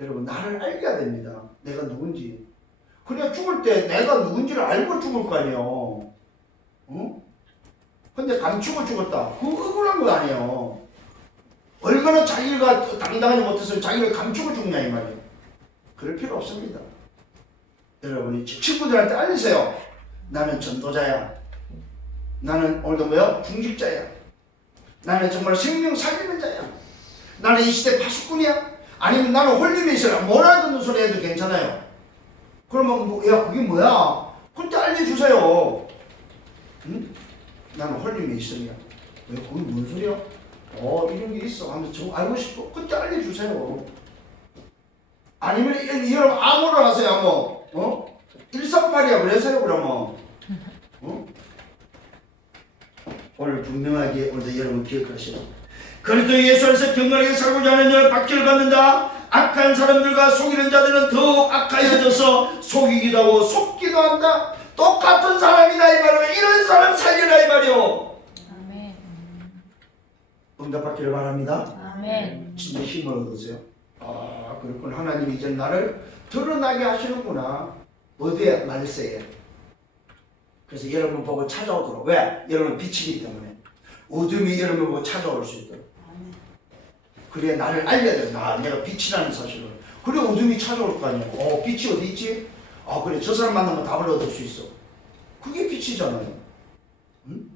여러분 나를 알게 됩니다. 내가 누군지. 그래 죽을 때 내가 누군지를 알고 죽을 거 아니에요. 근데 감추고 죽었다. 그거 억울한 거 아니에요. 얼마나 자기가 당당하지 못해서 자기를 감추고 죽냐 이 말이에요. 그럴 필요 없습니다. 여러분이 친구들한테 알리세요. 나는 전도자야. 나는 오늘도 뭐야? 중직자야. 나는 정말 생명 살리는 자야. 나는 이 시대 파수꾼이야. 아니면 나는 홀리메이스라 뭐라 듣는 소리 해도 괜찮아요. 그러면 야 그게 뭐야? 그때 알려주세요. 응? 나는 홀리메이슨이야. 왜 그게 뭔 소리야? 이런 게 있어 하면서 저 알고 싶어. 그때 알려주세요. 아니면 여러분 암호를 하세요. 암호. 138이야 그래서요 그러면. 오늘 분명하게 오늘도 여러분 기억하시라. 그리스도 예수 안에서 경건하게 살고자 하는 자를 박해를 받는다. 악한 사람들과 속이는 자들은 더욱 악하여져서 속이기도 하고 속기도 한다. 똑같은 사람이다 이 말이오. 이런 사람 살려라 이 말이오. 아멘. 응답받기를 바랍니다. 아멘. 진짜 힘을 얻으세요. 그렇구나. 하나님이 이제 나를 드러나게 하시는구나. 어디에? 말세에. 그래서 여러분 보고 찾아오도록. 왜? 여러분 빛이기 때문에. 어둠이 여러분 보고 찾아올 수 있도록. 그래 나를 알려야 돼. 내가 빛이라는 사실을. 그래 어둠이 찾아올 거 아니야. 빛이 어디 있지? 그래 저 사람 만나면 답을 얻을 수 있어. 그게 빛이잖아요. 응?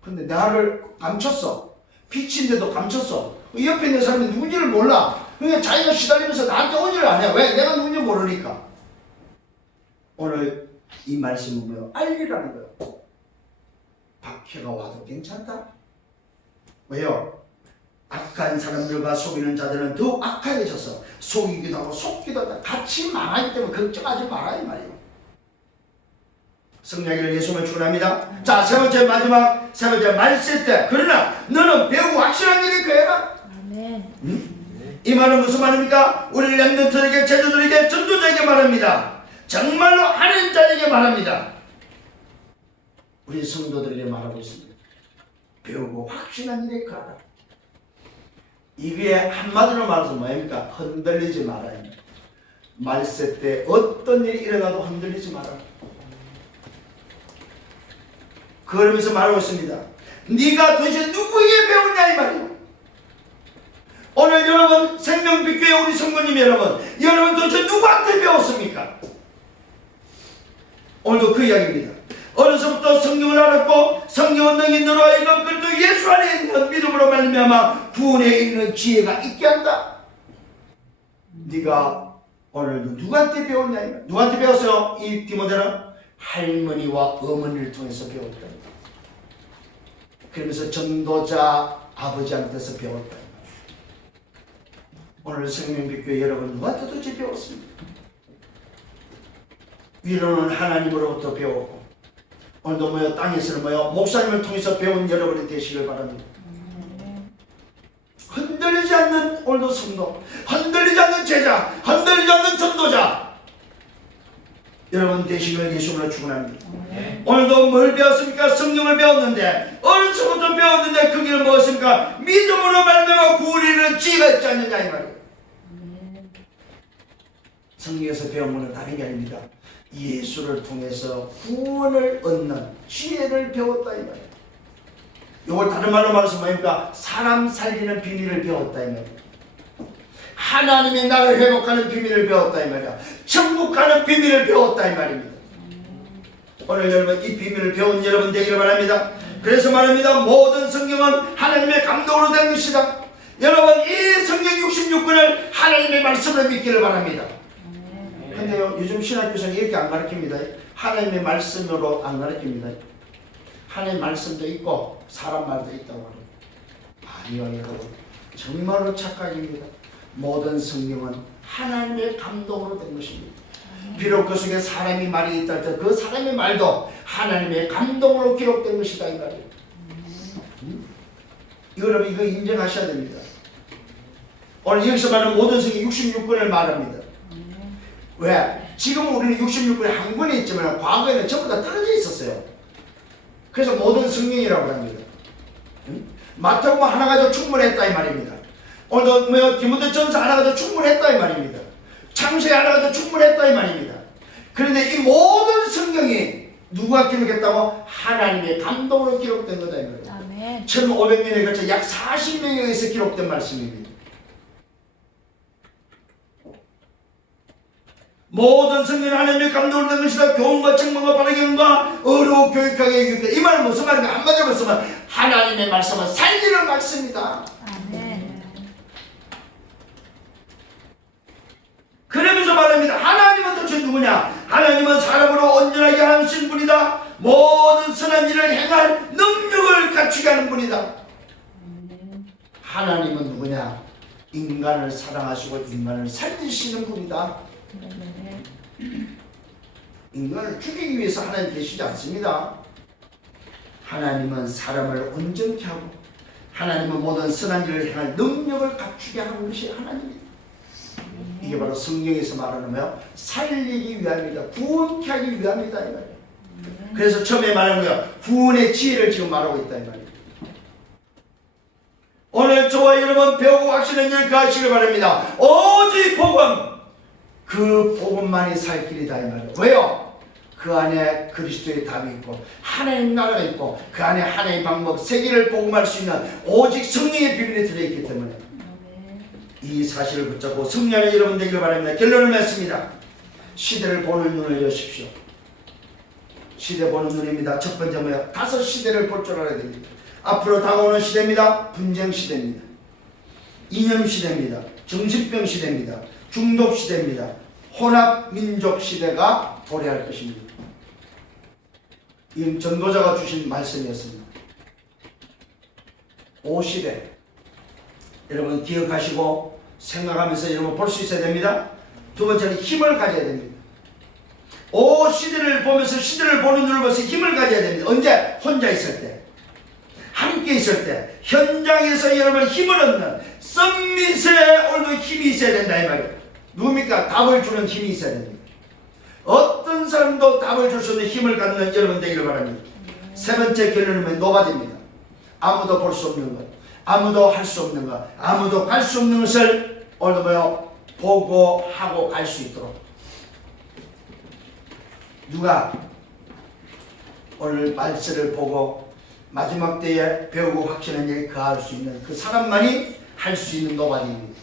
근데 나를 감췄어. 빛인데도 감췄어. 옆에 있는 사람이 누군지를 몰라. 그러니까 자기가 시달리면서 나한테 오지를 안 해. 왜? 내가 누군지 모르니까. 오늘 이 말씀은 뭐예요? 알리라는 거예요. 박해가 와도 괜찮다. 왜요? 악한 사람들과 속이는 자들은 더욱 악하게져서 속이기도 하고 속기도 하고 같이 망하기 때문에 걱정하지 마라 이 말이에요. 성령을 예수님을 축원합니다. 자, 세 번째 마지막 세 번째 말세 때 그러나 너는 배우고 확실한 일이 그해라. 아멘. 이 말은 무슨 말입니까? 우리 렘넌트에게 제자들에게 전도자에게 말합니다. 정말로 하는 자에게 말합니다. 우리 성도들에게 말하고 있습니다. 배우고 확신한 일에 가라. 이게 한마디로 말해서 뭐입니까? 흔들리지 말아야 합니다. 말세 때 어떤 일이 일어나도 흔들리지 마라. 그러면서 말하고 있습니다. 네가 도대체 누구에게 배우냐 이 말이에요. 오늘 여러분 생명빛교회 우리 성도님 여러분 도대체 누구한테 배웠습니까? 오늘도 그 이야기입니다. 어려서부터 성경을 알았고 성경은 능히 너로 하여금 그리스도 예수 안에 있는 믿음으로 말미암아 구원에 있는 지혜가 있게 한다. 네가 오늘도 누구한테 배웠냐? 누구한테 배웠어요? 이 디모데는 할머니와 어머니를 통해서 배웠다. 그러면서 전도자 아버지한테서 배웠다. 오늘 생명빛교회 여러분 누구한테 도대체 배웠습니까? 위로는 하나님으로부터 배웠고 오늘도 땅에서는 목사님을 통해서 배운 여러분이 되시길 바랍니다. 흔들리지 않는 오늘도 성도, 흔들리지 않는 제자, 흔들리지 않는 전도자 여러분 되시길 예수님으로 축원합니다. 오늘도 뭘 배웠습니까? 성경을 배웠는데 어려서부터 배웠는데 그 길은 무엇입니까? 믿음으로 말미암아 구원에 이르는 지혜가 있지 않느냐 이 말이에요. 성경에서 배운 것은 다른 게 아닙니다. 예수를 통해서 구원을 얻는 지혜를 배웠다 이 말이에요. 이걸 다른 말로 말해서 뭐입니까? 사람 살리는 비밀을 배웠다 이 말이에요. 하나님이 나를 회복하는 비밀을 배웠다 이 말이야. 천국 가는 비밀을 배웠다 이 말입니다. 오늘 여러분 이 비밀을 배운 여러분 되기를 바랍니다. 그래서 말합니다. 모든 성경은 하나님의 감동으로 된 것이다. 여러분 이 성경 66권을 하나님의 말씀으로 믿기를 바랍니다. 근데요 요즘 신학교에서는 이렇게 안 가르칩니다. 하나님의 말씀으로 안 가르칩니다. 하나님의 말씀도 있고 사람 말도 있다고 합니다. 아니요 여러분 정말로 착각입니다. 모든 성경은 하나님의 감동으로 된 것입니다. 비록 그 속에 사람의 말이 있다 할때 그 사람의 말도 하나님의 감동으로 기록된 것이다 이 말이에요. 여러분 이거 인정하셔야 됩니다. 오늘 여기서 말하는 모든 성경 66권을 말합니다. 왜? 지금 우리는 66권에 한 권이 있지만 과거에는 전부 다 떨어져 있었어요. 그래서 모든 성경이라고 합니다. 마태복음 하나 가지고 충분했다 이 말입니다. 오늘도 디모데전서 하나 가지고 충분했다 이 말입니다. 창세기 하나 가지고 충분했다 이 말입니다. 그런데 이 모든 성경이 누가 기록했다고? 하나님의 감동으로 기록된 거다 이 말이에요. 1500년에 걸쳐 약 40명에 의해서 기록된 말씀입니다. 모든 성경은 하나님의 감동으로 된 것이다. 교훈과 책망과 바르게임과 어로 교육하게 이끌다. 이 말은 무슨 말인가? 한마디로 말씀은 하나님의 말씀은 살리는 말씀이다. 아멘. 그러면서 말합니다. 하나님은 도대체 누구냐? 하나님은 사람으로 온전하게 하신 분이다. 모든 선한 일을 행할 능력을 갖추게 하는 분이다. 하나님은 누구냐? 인간을 사랑하시고 인간을 살리시는 분이다. 인간을 죽이기 위해서 하나님 계시지 않습니다. 하나님은 사람을 온전케 하고 하나님은 모든 선한 일을 행할 능력을 갖추게 하는 것이 하나님입니다. 이게 바로 성경에서 말하는 거예요. 살리기 위함이다. 구원케 하기 위함이다 이 말이에요. 그래서 처음에 말한 거예요. 구원의 지혜를 지금 말하고 있다 이 말이에요. 오늘 저와 여러분 배우고 하시는 일 가시길 바랍니다. 오직 복음, 그 복음만이 살 길이다 이 말이에요. 왜요? 그 안에 그리스도의 답이 있고 하나님 나라가 있고 그 안에 하나님의 방법 세계를 복음할 수 있는 오직 성령의 비밀이 들어있기 때문에 이 사실을 붙잡고 승리하는 여러분 되기를 바랍니다. 결론을 맺습니다. 시대를 보는 눈을 여십시오. 시대 보는 눈입니다. 첫 번째 뭐야? 다섯 시대를 볼 줄 알아야 됩니다. 앞으로 다가오는 시대입니다. 분쟁 시대입니다. 이념 시대입니다. 정신병 시대입니다. 중독 시대입니다. 혼합 민족 시대가 도래할 것입니다. 이 전도자가 주신 말씀이었습니다. 5시대 여러분 기억하시고 생각하면서 여러분 볼 수 있어야 됩니다. 두 번째는 힘을 가져야 됩니다. 5시대를 보면서 시대를 보는 눈을 보면서 힘을 가져야 됩니다. 언제? 혼자 있을 때, 함께 있을 때, 현장에서 여러분 힘을 얻는 썸밋에 오늘도 힘이 있어야 된다 이 말이에요. 누굽니까? 답을 주는 힘이 있어야 됩니다. 어떤 사람도 답을 줄 수 있는 힘을 갖는 여러분 되기를 바랍니다. 세 번째 결론은 노바디입니다. 아무도 볼 수 없는 것, 아무도 할 수 없는 것, 아무도 갈 수 없는 것을 오늘도 뭐요? 보고 하고 갈 수 있도록 누가 오늘 말씀을 보고 마지막 때에 배우고 확신한 일에 거할 수 있는 그 사람만이 할 수 있는 노바디입니다.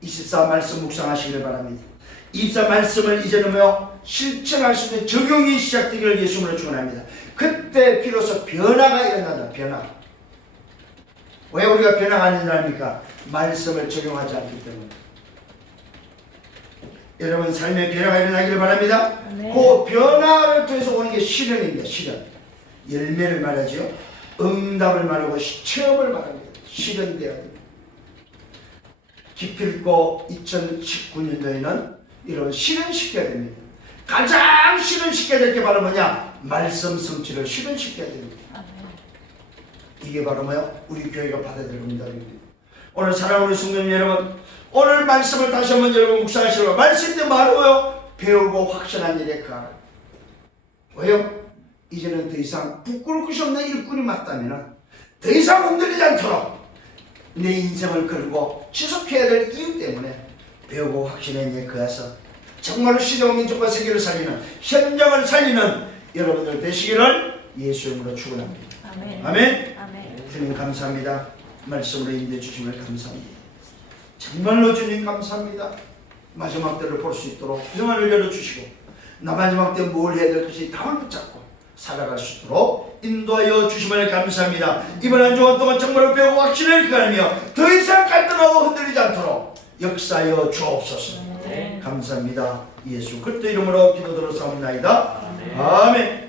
24 말씀 묵상하시기를 바랍니다. 24 말씀을 이제는 뭐요? 실천할 수 있는 적용이 시작되기를 예수님으로 축원합니다. 그때 비로소 변화가 일어난다. 변화. 왜 우리가 변화가 안 일어납니까? 말씀을 적용하지 않기 때문에. 여러분 삶의 변화가 일어나기를 바랍니다. 네. 그 변화를 통해서 오는 게 실현입니다. 실현. 열매를 말하죠. 응답을 말하고 체험을 말합니다. 실현되어야 됩니다. 기필코 2019년도에는 이런 실현시켜야 됩니다. 가장 실현시켜야 될 게 바로 뭐냐? 말씀 성취를 실현시켜야 됩니다. 이게 바로 뭐야? 우리 교회가 받아야 될 응답입니다. 오늘 사랑하는 성도님 여러분, 오늘 말씀을 다시 한번 여러분 묵상하시고 말씀대 말고요 배우고 확신한 일에 가라. 왜요? 이제는 더 이상 부끄러울 것이 없는 일꾼이 맞다면 더 이상 흔들리지 않도록 내 인생을 걸고 지속해야 될 이유 때문에 배우고 확신한 일에 거해서 정말로 시대와 민족과 세계를 살리는 현장을 살리는 여러분들 되시기를 예수 이름으로 축원합니다. 아멘. 아멘. 아멘. 주님 감사합니다. 말씀으로 인도해 주심을 감사합니다. 정말로 주님 감사합니다. 마지막 때를 볼 수 있도록 영안을 열어주시고 나 마지막 때 뭘 해야 될 것이 답을 붙잡고 살아갈 수 있도록 인도하여 주심을 감사합니다. 이번 한 주간 동안 정말로 배우고 확신을 가하며 더 이상 갈등하고 흔들리지 않도록 역사하여 주옵소서. 네. 감사합니다. 예수 그리스도 이름으로 기도드려 사옵나이다. 아멘.